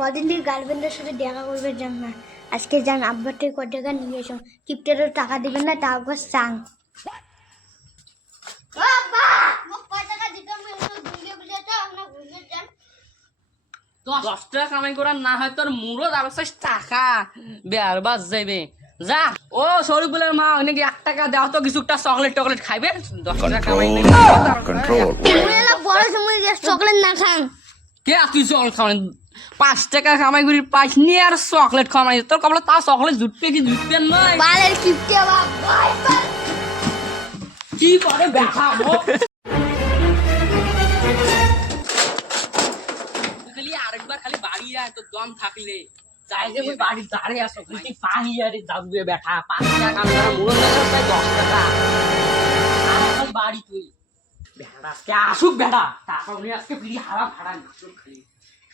কদিন থেকে গার্লফ্রেন্ডের সাথে দেখা করবে যান না। আজকে যান আব্বার থেকে কত টাকা নিয়ে এসো। কিপ্টেরও টাকা দিবেন না টাকা করে চাং দশ টাকা কামাই করার না হয় তোর মুড়ো যাবে টাকা। বেয়ার বাস যাইবে। যা। ও সরুপুলের মা নাকি এক টাকা দেওয়া তো কিছু একটা চকলেট টকলেট খাইবে। দশ টাকা কামাই বড় সময় চকলেট না খান। কে আর তুই চকলেট খাওয়ানি? পাঁচ টাকা কামাই করি পাঁচ নিয়ে আর চকলেট খাওয়ানি তোর কবলে তার চকলেট জুটবে কি জুটবে নয় বালের কিপ্টে। কি করে খালি আরেকবার খালি বাড়ি আয় তোর দম থাকলে। যাই যে ওই বাড়ি আসো তুই পাহি আরে যাবে বেটা পাঁচ টাকা কাম করা মুড়ো টাকা দশ টাকা। আর এখন বাড়ি তুই। বেটা আজকে আসুক বেটা টাকা উনি আজকে বিড়ি হারা ভাড়া নাচুক খালি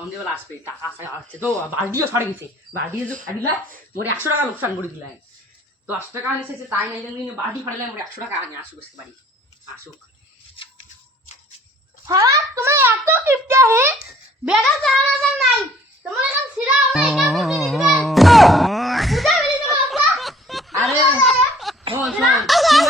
সন্ধ্যেবেলা আসবে টাকা আসে আসছে। তো বালতিও ছাড়ে গেছে। বালতি যে ফাড়িলা মোর একশো টাকা লোকসান করে দিলাম দশ টাকা এসেছে তাই নাই জানি বালতি ফাড়িলাম মোর একশো টাকা আনি আসুক আসতে পারি। আসুক। হ্যাঁ তুমি এত কিপ্টে হে বেড়া জানা নাই। তোমার এখন সিরা হবে এটা বুঝে নিবে বুঝা বেরি তোমার আরে শোন শোন তুই তো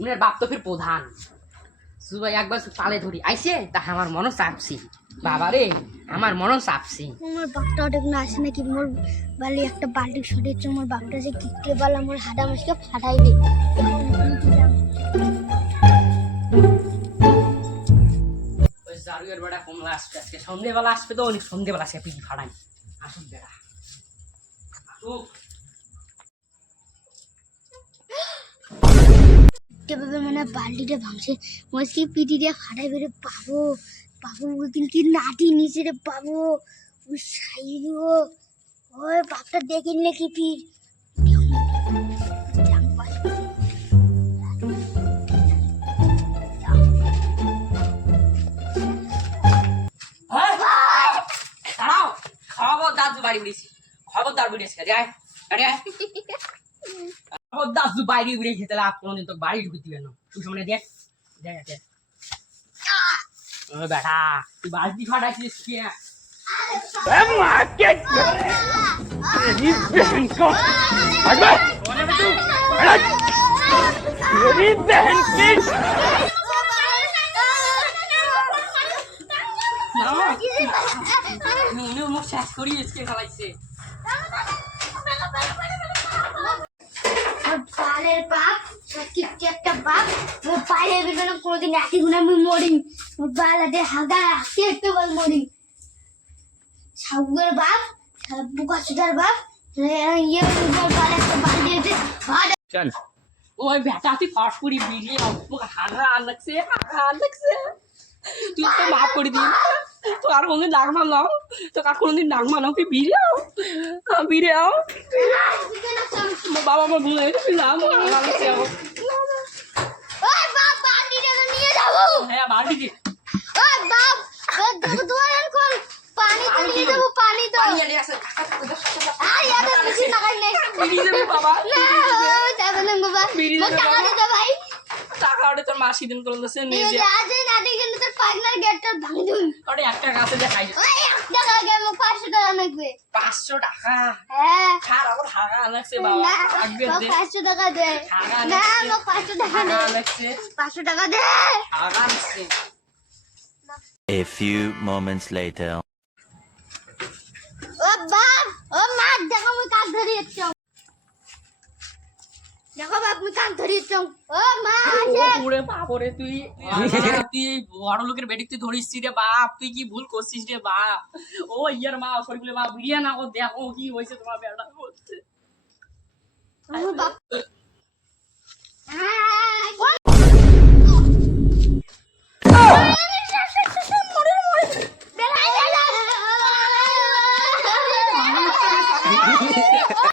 উনার বাপ তো ফির প্রধান। সুবাই একবার তালে ধরি। আইসে? তা আমার মনও চাপছি। বাবা রে আমার মনও চাপছি। আমার বাপটা ওটা কোনো আসে নাকি মোর বালি একটা বাল্টি সরিয়েছে মোর বাপটা যে কিকটে বাল আমার হাডা মাসকে ওই জারুয়ের বেড়া কমলা আসবে আজকে। সন্ধেবেলা আসবে তো অনেক সন্ধেবেলা আসে পিঠি ফাড়াই আসুন বেড়া। আসুক। কীভাবে মানে বাল্টিটা ভাঙছে। মনে কি পিটি দিয়ে ফাটাই বেড়ে পাবো পাবো ওইদিন কি নাটি নিচে রে পাবো। ওই সাই ওই বাপটা দেখে নিলে কি পিঠ হ্যাঁ? দাঁড়াও খবরদার বাড়ি উড়েছি খবরদার উড়েছি যায় আরে খবরদার বাইরে উড়ে খেতে লাভ কোনোদিন তো বাড়ি ঢুকে দিবে না। তুই সামনে দেখ দেখ দেখ। বেটা তুই বালতি ফাটাইছিস কি শেষ করি আজকে খেলাইছে পালের বাপ কিপটি একটা বাপ মোর পায়ে বেরোনো কোনোদিন একই গুণে আমি মরি। হাগা হাসি একটু বল মরি। বাপ বুকা সুদার বাপ ইয়ে পালে একটা বাল দিয়েছে। चल ওই বেটা তুই ফাঁস করি বিড়িয়ে মুখ হাগা আর লাগছে হাগা আর লাগছে। তুই তো মাফ করে দিন তো আর কোনদিন ডাক মারলাম তো আর কোনদিন ডাক মারলাম কি বিড়ে আও? বিড়ে আও। বাবা আমার ভুলে হ্যাঁ বাড়ি না না মাসি দিন করে দিচ্ছে নিয়ে এই যে। যে আজ নাটি কিন্তু তোর পার্টনার গেটটা ভাঙি দিন ওটা একটা গাছে দেখাই টাকা আমার পাঁচশো টাকা লাগবে। পাঁচশো টাকা? হ্যাঁ। ছাড় আমার বাবা। না দে। পাঁচশো টাকা দে। না লাগছে। মোক পাঁচশো টাকা দে। পাঁচশো টাকা দে। A few moments later. ও বাপ ও মা দেখো মুই কাক ধরি যাচ্ছ। দেখো বাপু মুই ধরিস ধরি ও মা আছে। ওরে বাপরে তুই তুই বড় লোকের বেডিক তুই ধরিস রে বাপ তুই কি ভুল করছিস রে বাপ? ও ইয়ার মা সরি বলে বাপ বিড়িয়া না ও দেখো কি হইছে তোমার বেটা করছে আমার বাপ